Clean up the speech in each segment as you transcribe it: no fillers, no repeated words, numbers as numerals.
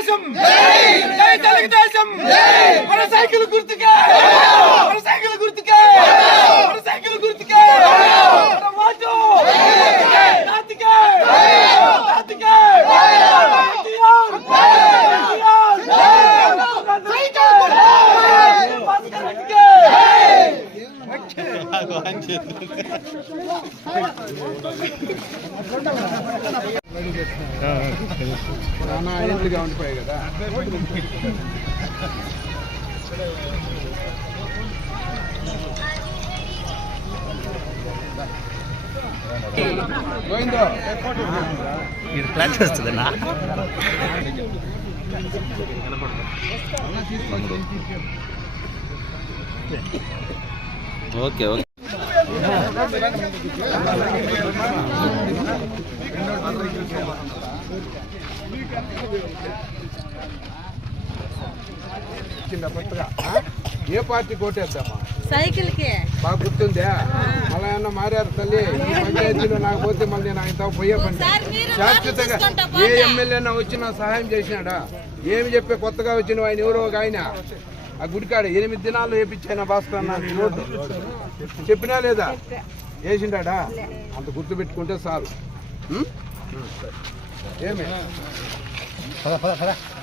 తెలుగుదేశం జై తెలుగుదేశం మన సైకిల్ గుర్తుకే మన సైకిల్ గుర్తుకే మన సైకిల్ గుర్తుకే మన మాటో నాతికే నాతికే ఇంటిగా ఉండిపోయాయి కదా. ఫ్లాట్ వస్తుందన్నా. ఓకే ఓకే ఏ పార్టీ కోటేద్దామా? సైకిల్ కి బాగా గుర్తుందా? అలా ఏమన్నా మారారు తల్లి పంచాయతీలో నాకు పోతే మళ్ళీ నాకు ఇంత పోయే పని. శాశ్వతంగా ఏ ఎమ్మెల్యేనా వచ్చినా సహాయం చేసినాడా? ఏమి చెప్పే కొత్తగా వచ్చిన ఆయన ఎవరో ఒక ఆయన ఆ గుడికాడ 8 దినాలు వేపించాను భాస్కర్ అన్న రోడ్డు చెప్పినా లేదా? వేసిండా? అంత గుర్తు పెట్టుకుంటే చాలు. ఏమే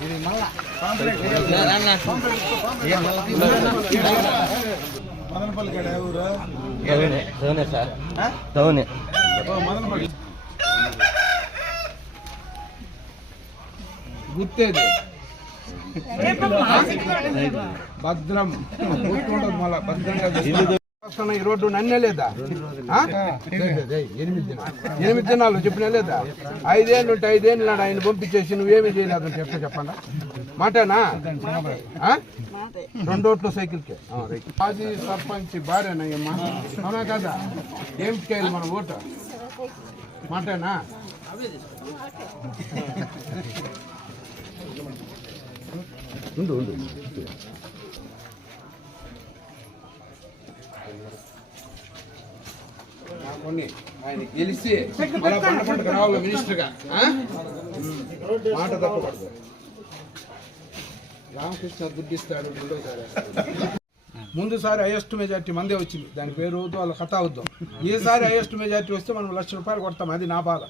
ఇది మళ్ళా గుర్తేది భద్రం గుర్తుండదు. మళ్ళా భద్రంగా ఈ రోడ్డు నన్నే లేదా? 8 దినాలు చెప్పినా లేదా? 5 ఏళ్ళు ఉంటే 5 ఏళ్ళు నాడు ఆయన పంపించేసి నువ్వేమీ చేయలేదంటే ఎట్లా చెప్పండి? మాటేనా? 2 ఓట్లు సైకిల్కే. మాజీ సర్పంచ్ భార్యనయ్యమ్మా, అవునా కదా? ఏమిటి కాయలు మన ఓటు? మాటేనా? ఉండు ఉండు ఆయన గెలిచి పండుగ రావాలి మినిస్టర్గా. మాట తప్పకూడదు. రామకృష్ణ దుడ్డిస్తాడు రెండోసారి. ముందుసారి హైయెస్ట్ మెజార్టీ మందే వచ్చింది, దాని పేరు అవుతూ వాళ్ళ కథ అవుతాం. ఈసారి హైయెస్ట్ మెజార్టీ వస్తే మనం ₹1,00,000 కొడతాం. అది నా బాధ.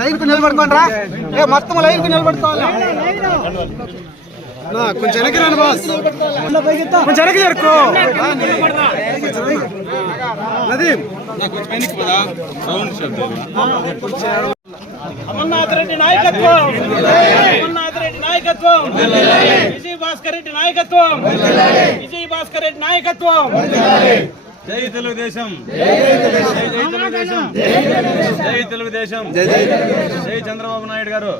లైన్ కు నిలబడుకోండి, మొత్తం లైన్ కు నిలబడుకోవాలి. కొంచెం వెనక్కి రండి బాస్, కొంచెం వెనక్కి జరుకో. అమర్నాథ్ రెడ్డి నాయకత్వం, అమర్నాథ్ రెడ్డి నాయకత్వం, విజయ్ భాస్కర్ రెడ్డి నాయకత్వం, విజయ్ భాస్కర్ రెడ్డి నాయకత్వం. జై తెలుగుదేశం, జై తెలుగుదేశం, జై తెలుగుదేశం, జై చంద్రబాబు నాయుడు గారు.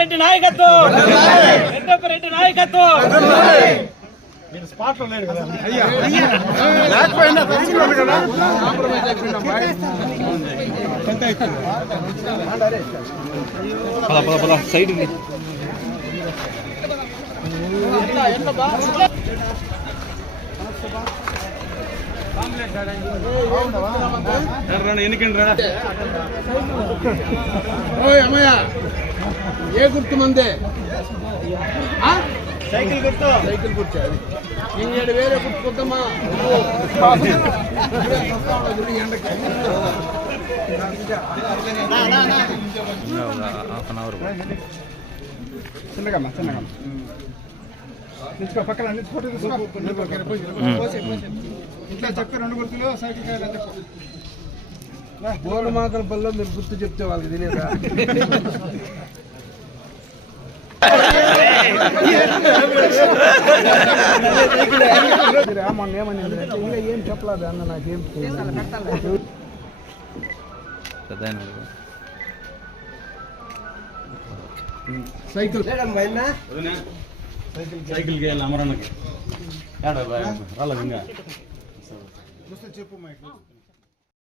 రెడ్డి నాయకత్వం, రెడ్డి నాయకత్వం. స్పాట్ లో లేదు కదా సైడ్ అమ్మయ్య ఏ గుర్తు మందే? సైకిల్ గుర్తు, సైకిల్ గుర్తు. ఇంకేడు వేరే గుర్తుకొద్దామా? చిన్నగమ్మా చిన్నగమ్మ నిల్చుకో, పక్కన ఫోటో తీసుకో. ఇట్లా చెప్పి 2 గుర్తులు సైకిల్ కాయలని చెప్పు. గోలమాకల పనిలో మీరు గుర్తు చెప్తే వాళ్ళకి తెలియదా? మొన్న ఏమని ఇంకా ఏం చెప్పలేదు అన్న, నాకేం సైకిల్ సైకిల్ అమరానికి చెప్పు.